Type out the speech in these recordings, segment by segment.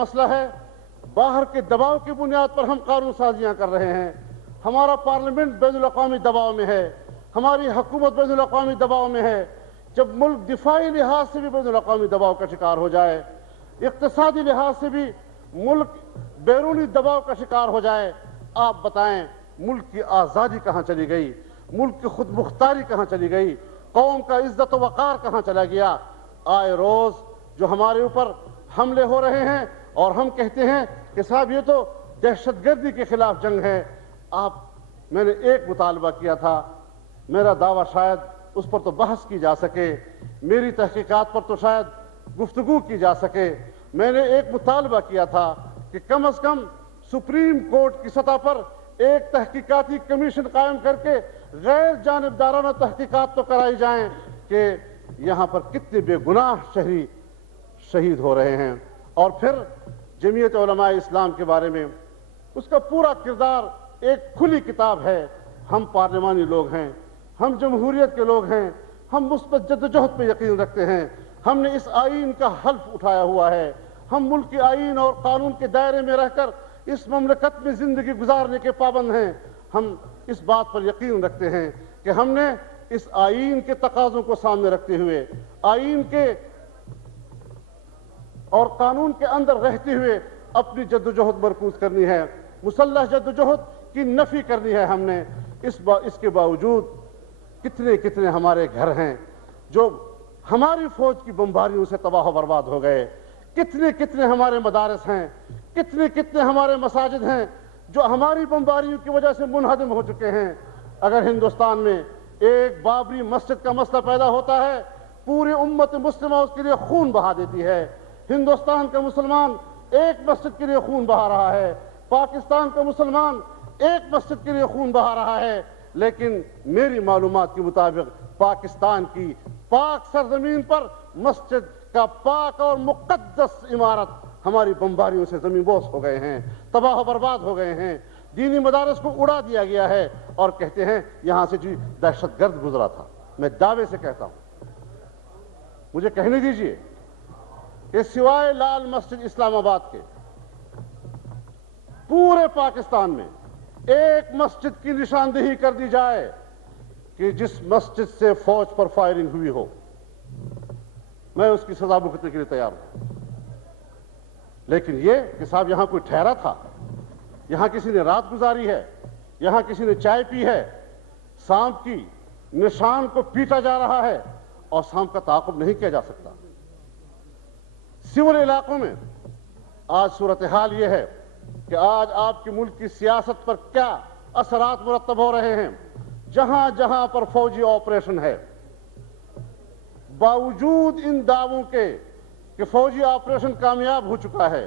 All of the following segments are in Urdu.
مسئلہ ہے، باہر کے دباؤ کی بنیاد پر ہم قانون سازیاں کر رہے ہیں، ہمارا پارلیمنٹ بین الاقوامی دباؤ میں ہے، ہماری حکومت بین الاقوامی دباؤ میں ہے۔ جب ملک دفاعی لحاظ سے بھی بین الاقوامی دباؤ کا شکار ہو جائے، اقتصادی لحاظ سے بھی ملک بیرونی دباؤ کا شکار ہو جائے، آپ بتائیں ملک کی آزادی کہاں چلی گئی، ملک کی خود مختاری کہاں چلی گئی، قوم کا عزت و وقار کہاں چلا گیا؟ آئے روز جو ہمارے اوپر حملے ہو رہے ہیں اور ہم کہتے ہیں کہ صاحب یہ تو دہشت گردی کے خلاف جنگ ہے۔ میں نے ایک مطالبہ کیا تھا، میرا دعویٰ شاید اس پر تو بحث کی جا سکے، میری تحقیقات پر تو شاید گفتگو کی جا سکے۔ میں نے ایک مطالبہ کیا تھا کہ کم از کم سپریم کورٹ کی سطح پر ایک تحقیقاتی کمیشن قائم کر کے غیر جانبدارانہ تحقیقات تو کرائی جائیں کہ یہاں پر کتنے بے گناہ شہری شہید ہو رہے ہیں۔ اور پھر جمعیت علماء اسلام کے بارے میں اس کا پورا کردار ایک کھلی کتاب ہے۔ ہم پارلیمانی لوگ ہیں، ہم جمہوریت کے لوگ ہیں، ہم مثبت جدوجہد پہ یقین رکھتے ہیں، ہم نے اس آئین کا حلف اٹھایا ہوا ہے، ہم ملک کے آئین اور قانون کے دائرے میں رہ کر اس مملکت میں زندگی گزارنے کے پابند ہیں۔ ہم اس بات پر یقین رکھتے ہیں کہ ہم نے اس آئین کے تقاضوں کو سامنے رکھتے ہوئے، آئین کے اور قانون کے اندر رہتے ہوئے اپنی جدوجہد مرکوز کرنی ہے، مسلح جدوجہد کی نفی کرنی ہے۔ ہم نے اس کے باوجود کتنے ہمارے گھر ہیں جو ہماری فوج کی بمباریوں سے تباہ و برباد ہو گئے، کتنے ہمارے مدارس ہیں، کتنے ہمارے مساجد ہیں جو ہماری بمباریوں کی وجہ سے منہدم ہو چکے ہیں۔ اگر ہندوستان میں ایک بابری مسجد کا مسئلہ پیدا ہوتا ہے، پوری امت مسلمہ اس کے لیے خون بہا دیتی ہے۔ ہندوستان کا مسلمان ایک مسجد کے لیے خون بہا رہا ہے، پاکستان کا مسلمان ایک مسجد کے لیے خون بہا رہا ہے، لیکن میری معلومات کے مطابق پاکستان کی پاک سرزمین پر مسجد کا پاک اور مقدس عمارت ہماری بمباریوں سے زمین بوس ہو گئے ہیں، تباہ و برباد ہو گئے ہیں، دینی مدارس کو اڑا دیا گیا ہے، اور کہتے ہیں یہاں سے جی دہشت گرد گزرا تھا۔ میں دعوے سے کہتا ہوں، مجھے کہنے دیجئے کہ سوائے لال مسجد اسلام آباد کے پورے پاکستان میں ایک مسجد کی نشاندہی کر دی جائے کہ جس مسجد سے فوج پر فائرنگ ہوئی ہو، میں اس کی سزا بھگتنے کے لیے تیار ہوں۔ لیکن یہ کہ صاحب یہاں کوئی ٹھہرا تھا، یہاں کسی نے رات گزاری ہے، یہاں کسی نے چائے پی ہے، سانپ کی نشان کو پیٹا جا رہا ہے اور سانپ کا تعاقب نہیں کیا جا سکتا۔ سول علاقوں میں آج صورتحال یہ ہے کہ آج آپ کے ملک کی سیاست پر کیا اثرات مرتب ہو رہے ہیں۔ جہاں پر فوجی آپریشن ہے، باوجود ان دعووں کے کہ فوجی آپریشن کامیاب ہو چکا ہے،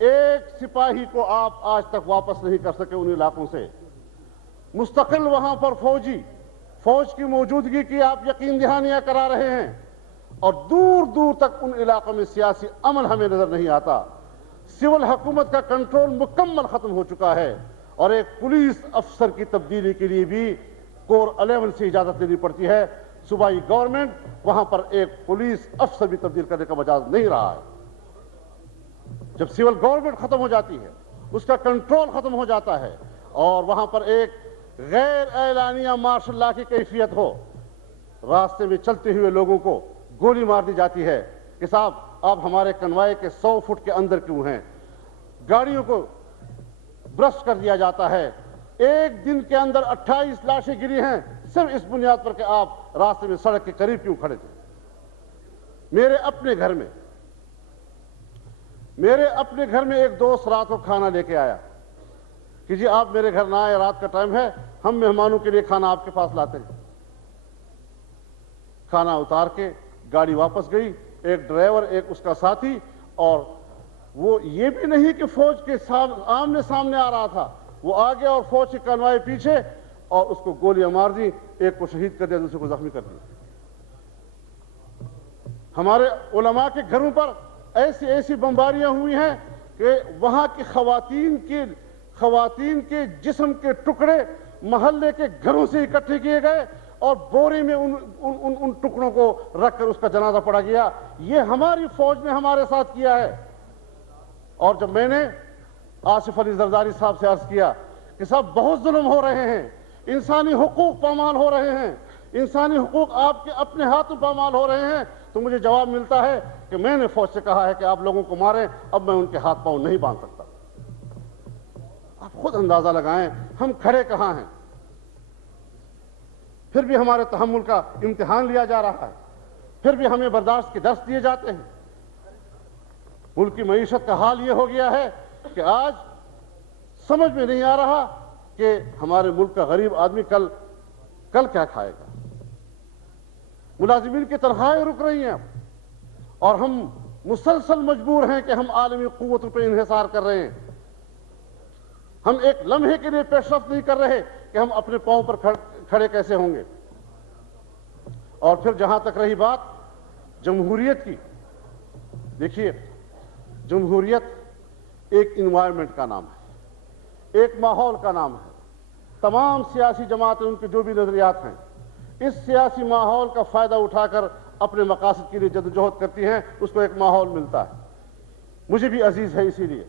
ایک سپاہی کو آپ آج تک واپس نہیں کر سکے ان علاقوں سے۔ مستقل وہاں پر فوج کی موجودگی کی آپ یقین دہانیاں کرا رہے ہیں، اور دور تک ان علاقوں میں سیاسی امن ہمیں نظر نہیں آتا۔ سول حکومت کا کنٹرول مکمل ختم ہو چکا ہے، اور ایک پولیس افسر کی تبدیلی کے لیے بھی کور 11 سے اجازت لینی پڑتی ہے۔ صوبائی گورنمنٹ وہاں پر ایک پولیس افسر بھی تبدیل کرنے کا مجاز نہیں رہا ہے۔ جب سول گورنمنٹ ختم ہو جاتی ہے، اس کا کنٹرول ختم ہو جاتا ہے، اور وہاں پر ایک غیر اعلانیہ مارشل لا کی کیفیت ہو، راستے میں چلتے ہوئے لوگوں کو گولی مار دی جاتی ہے کہ صاحب آپ ہمارے کنوائے کے 100 فٹ کے اندر کیوں ہیں، گاڑیوں کو برسٹ کر دیا جاتا ہے۔ ایک دن کے اندر 28 لاشیں گری ہیں صرف اس بنیاد پر کہ آپ راستے میں سڑک کے قریب کیوں کھڑے تھے۔ میرے اپنے گھر میں ایک دوست رات کو کھانا لے کے آیا کہ جی آپ میرے گھر نہ آئے، رات کا ٹائم ہے، ہم مہمانوں کے لیے کھانا آپ کے پاس لاتے ہیں۔ کھانا اتار کے گاڑی واپس گئی، ایک ڈرائیور ایک اس کا ساتھی، اور وہ یہ بھی نہیں کہ فوج کے آمنے سامنے آ رہا تھا، وہ آگے اور فوج کے کنوائے پیچھے، اور اس کو گولیاں مار دی، ایک کو شہید کر دیا، دوسرے کو زخمی کر دیا۔ ہمارے علماء کے گھروں پر ایسی بمباریاں ہوئی ہیں کہ وہاں کی خواتین کے جسم کے ٹکڑے محلے کے گھروں سے اکٹھے کیے گئے، اور بوری میں ان ٹکڑوں کو رکھ کر اس کا جنازہ پڑا گیا۔ یہ ہماری فوج نے ہمارے ساتھ کیا ہے۔ اور جب میں نے آصف علی زرداری صاحب سے عرض کیا کہ صاحب بہت ظلم ہو رہے ہیں، انسانی حقوق پامال ہو رہے ہیں، انسانی حقوق آپ کے اپنے ہاتھوں پامال ہو رہے ہیں، تو مجھے جواب ملتا ہے کہ میں نے فوج سے کہا ہے کہ آپ لوگوں کو ماریں، اب میں ان کے ہاتھ پاؤں نہیں باندھ سکتا۔ آپ خود اندازہ لگائیں ہم کھڑے کہاں ہیں، پھر بھی ہمارے تحمل کا امتحان لیا جا رہا ہے، پھر بھی ہمیں برداشت کے درس دیے جاتے ہیں۔ ملک کی معیشت کا حال یہ ہو گیا ہے کہ آج سمجھ میں نہیں آ رہا کہ ہمارے ملک کا غریب آدمی کل کیا کھائے گا۔ ملازمین کی تنخواہیں رک رہی ہیں اور ہم مسلسل مجبور ہیں کہ ہم عالمی قوتوں پہ انحصار کر رہے ہیں۔ ہم ایک لمحے کے لیے پیش رفت نہیں کر رہے کہ ہم اپنے پاؤں پر کھڑے کیسے ہوں گے۔ اور پھر جہاں تک رہی بات جمہوریت کی، دیکھیے جمہوریت ایک انوائرمنٹ کا نام ہے، ایک ماحول کا نام ہے۔ تمام سیاسی جماعتیں ان کے جو بھی نظریات ہیں اس سیاسی ماحول کا فائدہ اٹھا کر اپنے مقاصد کے لیے جدوجہد کرتی ہیں، اس کو ایک ماحول ملتا ہے۔ مجھے بھی عزیز ہے اسی لیے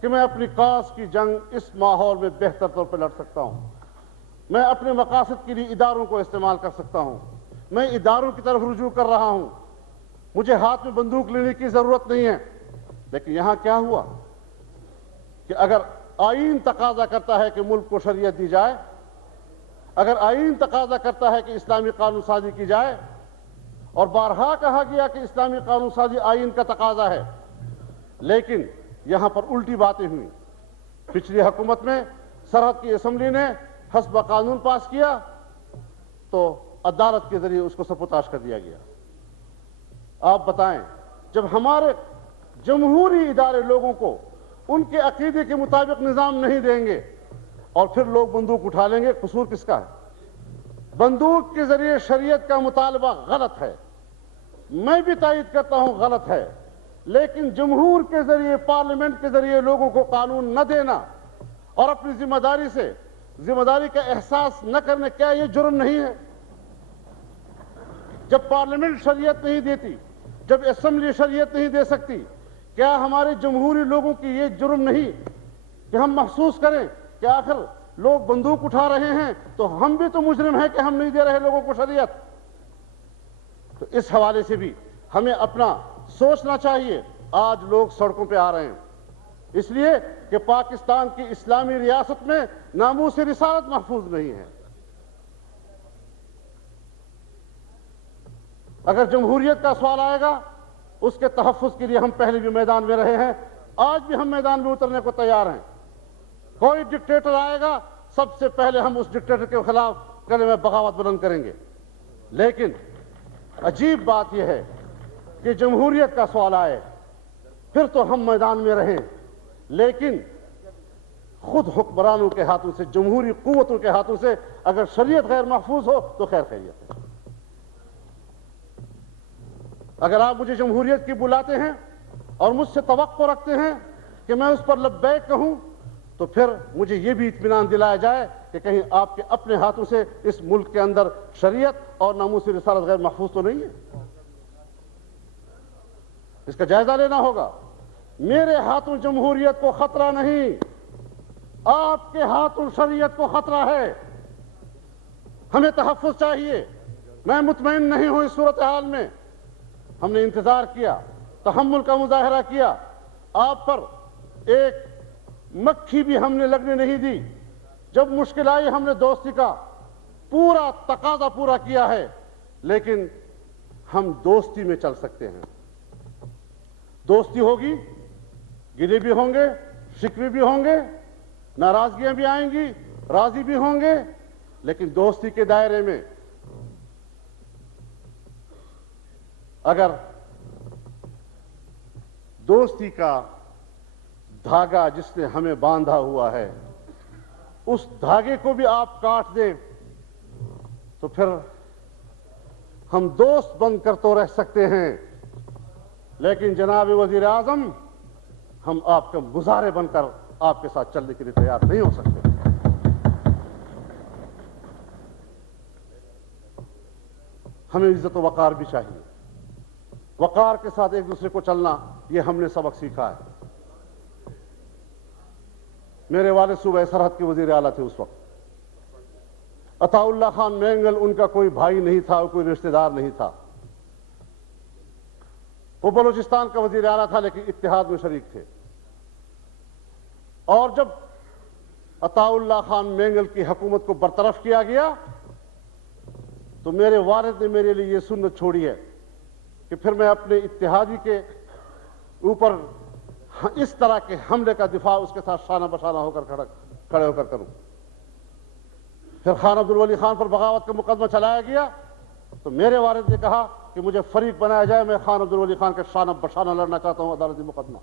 کہ میں اپنی کاز کی جنگ اس ماحول میں بہتر طور پر لڑ سکتا ہوں۔ میں اپنے مقاصد کے لیے اداروں کو استعمال کر سکتا ہوں، میں اداروں کی طرف رجوع کر رہا ہوں، مجھے ہاتھ میں بندوق لینے کی ضرورت نہیں ہے۔ لیکن یہاں کیا ہوا کہ اگر آئین تقاضا کرتا ہے کہ ملک کو شریعت دی جائے، اگر آئین تقاضا کرتا ہے کہ اسلامی قانون سازی کی جائے، اور بارہا کہا گیا کہ اسلامی قانون سازی آئین کا تقاضا ہے، لیکن یہاں پر الٹی باتیں ہوئیں۔ پچھلی حکومت میں سرحد کی اسمبلی نے حسب قانون پاس کیا تو عدالت کے ذریعے اس کو سپوتاش کر دیا گیا۔ آپ بتائیں جب ہمارے جمہوری ادارے لوگوں کو ان کے عقیدے کے مطابق نظام نہیں دیں گے اور پھر لوگ بندوق اٹھا لیں گے، قصور کس کا ہے؟ بندوق کے ذریعے شریعت کا مطالبہ غلط ہے، میں بھی تائید کرتا ہوں غلط ہے، لیکن جمہور کے ذریعے پارلیمنٹ کے ذریعے لوگوں کو قانون نہ دینا اور اپنی ذمہ داری کا احساس نہ کرنے، کیا یہ جرم نہیں ہے؟ جب پارلیمنٹ شریعت نہیں دیتی، جب اسمبلی شریعت نہیں دے سکتی، کیا ہمارے جمہوری لوگوں کی یہ جرم نہیں کہ ہم محسوس کریں کہ آخر لوگ بندوق اٹھا رہے ہیں تو ہم بھی تو مجرم ہیں کہ ہم نہیں دے رہے لوگوں کو شریعت؟ تو اس حوالے سے بھی ہمیں اپنا سوچنا چاہیے۔ آج لوگ سڑکوں پہ آ رہے ہیں اس لیے کہ پاکستان کی اسلامی ریاست میں ناموس رسالت محفوظ نہیں ہے۔ اگر جمہوریت کا سوال آئے گا، اس کے تحفظ کے لیے ہم پہلے بھی میدان میں رہے ہیں، آج بھی ہم میدان میں اترنے کو تیار ہیں۔ کوئی ڈکٹیٹر آئے گا، سب سے پہلے ہم اس ڈکٹیٹر کے خلاف کلمہ بغاوت بلند کریں گے۔ لیکن عجیب بات یہ ہے کہ جمہوریت کا سوال آئے پھر تو ہم میدان میں رہیں، لیکن خود حکمرانوں کے ہاتھوں سے، جمہوری قوتوں کے ہاتھوں سے اگر شریعت غیر محفوظ ہو تو خیر خیریت ہے۔ اگر آپ مجھے جمہوریت کی بلاتے ہیں اور مجھ سے توقع رکھتے ہیں کہ میں اس پر لبیک کہوں، تو پھر مجھے یہ بھی اطمینان دلایا جائے کہ کہیں آپ کے اپنے ہاتھوں سے اس ملک کے اندر شریعت اور ناموس رسالت غیر محفوظ تو نہیں ہے۔ اس کا جائزہ لینا ہوگا۔ میرے ہاتھوں جمہوریت کو خطرہ نہیں، آپ کے ہاتھوں شریعت کو خطرہ ہے۔ ہمیں تحفظ چاہیے۔ میں مطمئن نہیں ہوں اس صورتحال میں۔ ہم نے انتظار کیا، تحمل کا مظاہرہ کیا، آپ پر ایک مکھی بھی ہم نے لگنے نہیں دی۔ جب مشکل آئی ہم نے دوستی کا پورا تقاضا پورا کیا ہے، لیکن ہم دوستی میں چل سکتے ہیں۔ دوستی ہوگی، گلے بھی ہوں گے، شکوے بھی ہوں گے، ناراضگیاں بھی آئیں گی، راضی بھی ہوں گے، لیکن دوستی کے دائرے میں اگر دوستی کا دھاگا جس نے ہمیں باندھا ہوا ہے اس دھاگے کو بھی آپ کاٹ دیں تو پھر ہم دوست بن کر تو رہ سکتے ہیں، لیکن جناب وزیر اعظم ہم آپ کے مظاہرے بن کر آپ کے ساتھ چلنے کے لیے تیار نہیں ہو سکتے۔ ہمیں عزت و وقار بھی چاہیے، وقار کے ساتھ ایک دوسرے کو چلنا، یہ ہم نے سبق سیکھا ہے۔ میرے والد صوبہ سرحد کے وزیر اعلیٰ تھے اس وقت۔ عطا اللہ خان مینگل ان کا کوئی بھائی نہیں تھا، کوئی رشتہ دار نہیں تھا۔ وہ بلوچستان کا وزیر اعلیٰ تھا لیکن اتحاد میں شریک تھے۔ اور جب عطا اللہ خان مینگل کی حکومت کو برطرف کیا گیا تو میرے والد نے میرے لیے یہ سنت چھوڑی ہے کہ پھر میں اپنے اتحادی کے اوپر اس طرح کے حملے کا دفاع اس کے ساتھ شانہ بشانہ ہو کر کھڑے ہو کر کروں۔ پھر خان عبدالولی خان پر بغاوت کا مقدمہ چلایا گیا تو میرے والد نے کہا کہ مجھے فریق بنایا جائے، میں خان عبدالولی خان کے شانہ بشانہ لڑنا چاہتا ہوں عدالتی مقدمہ۔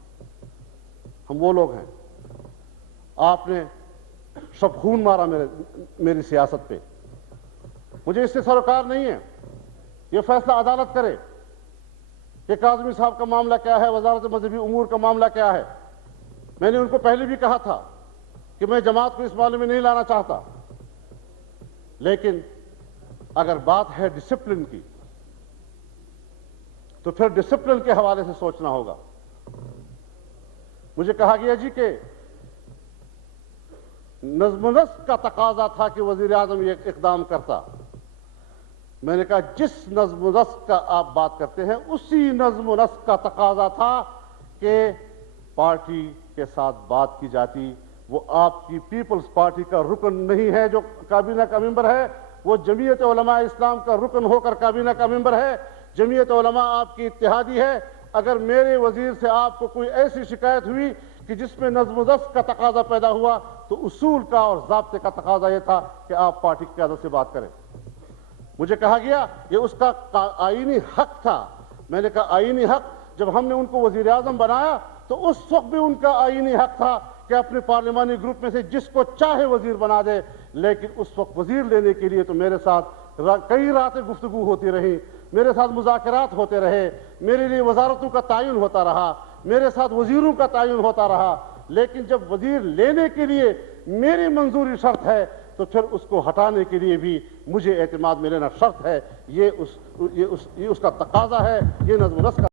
ہم وہ لوگ ہیں، آپ نے سب خون مارا میری سیاست پہ، مجھے اس سے سروکار نہیں ہے۔ یہ فیصلہ عدالت کرے کہ کاظمی صاحب کا معاملہ کیا ہے، وزارت مذہبی امور کا معاملہ کیا ہے۔ میں نے ان کو پہلے بھی کہا تھا کہ میں جماعت کو اس معاملے میں نہیں لانا چاہتا، لیکن اگر بات ہے ڈسپلن کی تو پھر ڈسپلن کے حوالے سے سوچنا ہوگا۔ مجھے کہا گیا جی کہ نظم و نسق کا تقاضا تھا کہ وزیر اعظم یہ اقدام کرتا۔ میں نے کہا جس نظم و نسق کا آپ بات کرتے ہیں اسی نظم و نسق کا تقاضا تھا کہ پارٹی کے ساتھ بات کی جاتی۔ وہ آپ کی پیپلز پارٹی کا رکن نہیں ہے جو کابینہ کا ممبر ہے، وہ جمعیت علماء اسلام کا رکن ہو کر کابینہ کا ممبر ہے۔ جمعیت علماء آپ کی اتحادی ہے۔ اگر میرے وزیر سے آپ کو کوئی ایسی شکایت ہوئی کہ جس میں نظم و ضبط کا تقاضا پیدا ہوا تو اصول کا اور ضابطے کا تقاضا یہ تھا کہ آپ پارٹی کی قیادت سے بات کریں۔ مجھے کہا گیا یہ اس کا آئینی حق تھا۔ میں نے کہا آئینی حق؟ جب ہم نے ان کو وزیر اعظم بنایا تو اس وقت بھی ان کا آئینی حق تھا کہ اپنے پارلیمانی گروپ میں سے جس کو چاہے وزیر بنا دے، لیکن اس وقت وزیر لینے کے لیے تو میرے ساتھ کئی راتیں گفتگو ہوتی رہی، میرے ساتھ مذاکرات ہوتے رہے، میرے لیے وزارتوں کا تعین ہوتا رہا، میرے ساتھ وزیروں کا تعین ہوتا رہا، لیکن جب وزیر لینے کے لیے میری منظوری شرط ہے تو پھر اس کو ہٹانے کے لیے بھی مجھے اعتماد میں لینا شرط ہے۔ یہ اس کا تقاضا ہے، یہ نظم و نسق کا